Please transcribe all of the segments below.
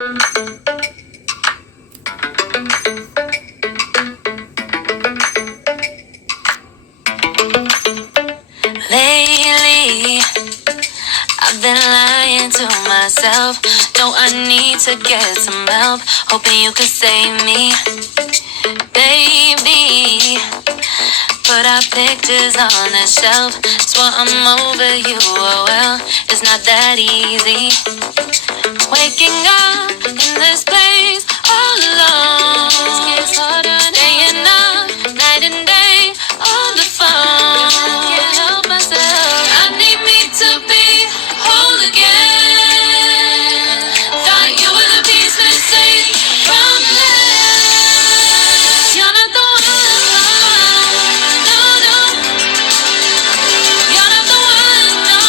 Lately, I've been lying to myself. No, I need to get some help. Hoping you could save me, baby. Put our pictures on the shelf. Swear I'm over you, oh well. It's not that easy. Waking up in this place all alone. Staying up night and day on the phone. Can't help myself. I need me to be whole again. Thought you were the piece missing from this. You're not the one. No, no. You're not the one. No,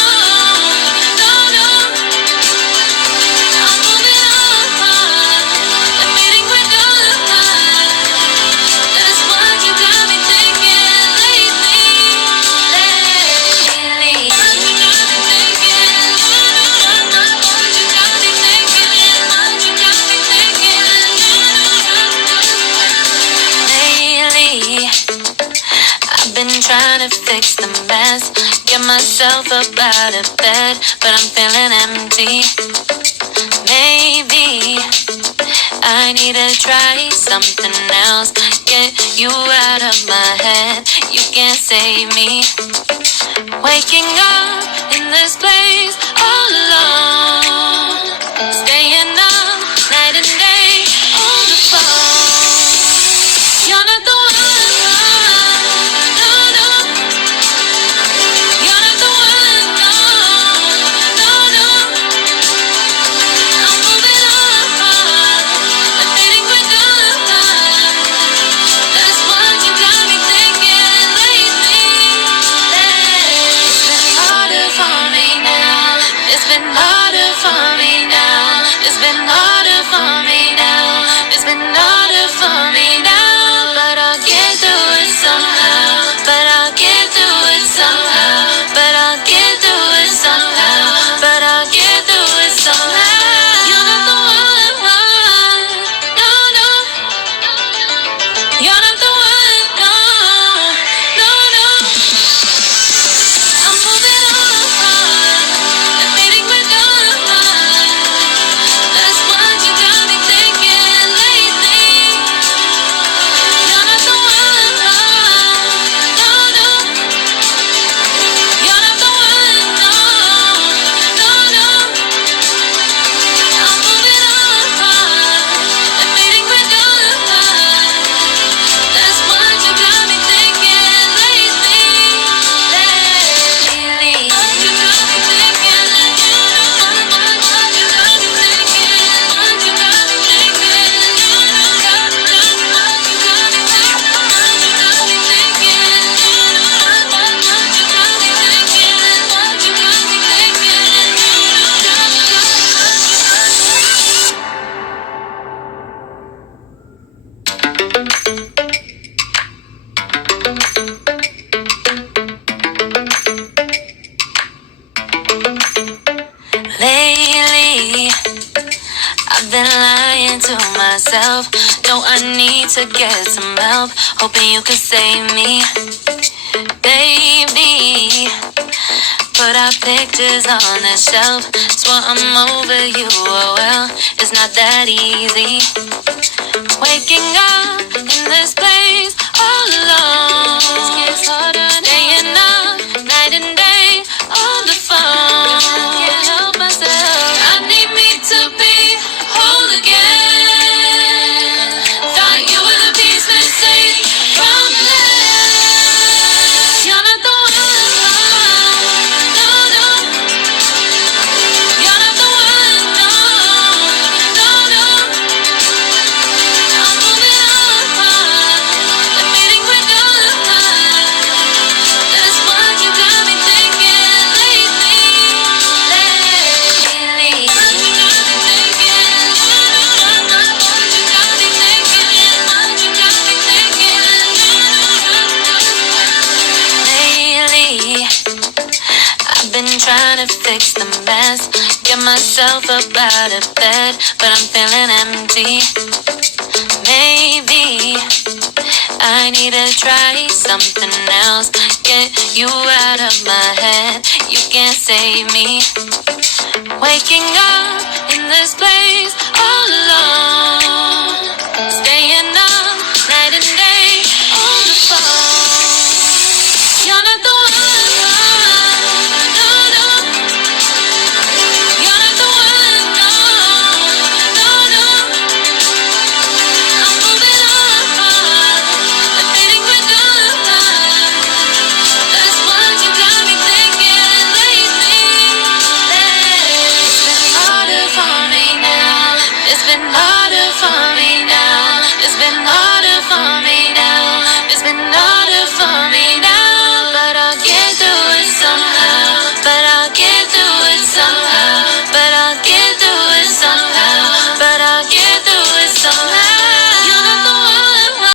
no, no. I'm moving on. Admitting we're done. That's what you got me thinking lately. Lately, I've been trying to fix the mess, get myself up out of bed, but I'm feeling empty. Maybe I need to try something else, get you out of my head. You can't save me. Waking up in this place all alone, staying up night and day on the phone. You're not the one. No, no. You're not the one. No, no, no. I'm moving on. Admitting we're done. That's what you got me thinking lately. It's been harder for me now. It's been harder for me now. It's been harder for me now. It's been harder for me now. But I'll get through it somehow. But I'll get through it somehow. But I'll get through it somehow. But I'll get through it somehow. You're not the one. No, no. You're not the one. No, no, no. I'm moving on. Admitting we're done. That's what you got me thinking lately. You're not the one. No, no. You're not the one. No, no, no. I'm moving on. Admitting we're done. That's what you got me thinking lately. Lately, I've been lying to myself. No, I need to get some help. Hoping you could save me, baby. Put our pictures on the shelf. Swear I'm over you, oh well. It's not that easy. Waking up in this place all alone. Staying up night and day on the phone. Can't help myself. I need me to be whole again. Thought you were the piece missing from this. You're not the one. No, no. You're not the one. No, no, no. I'm moving on. myself up out of bed, but I'm feeling empty. Maybe I need to try something else. Get you out of my head. You can't save me. Waking up in this place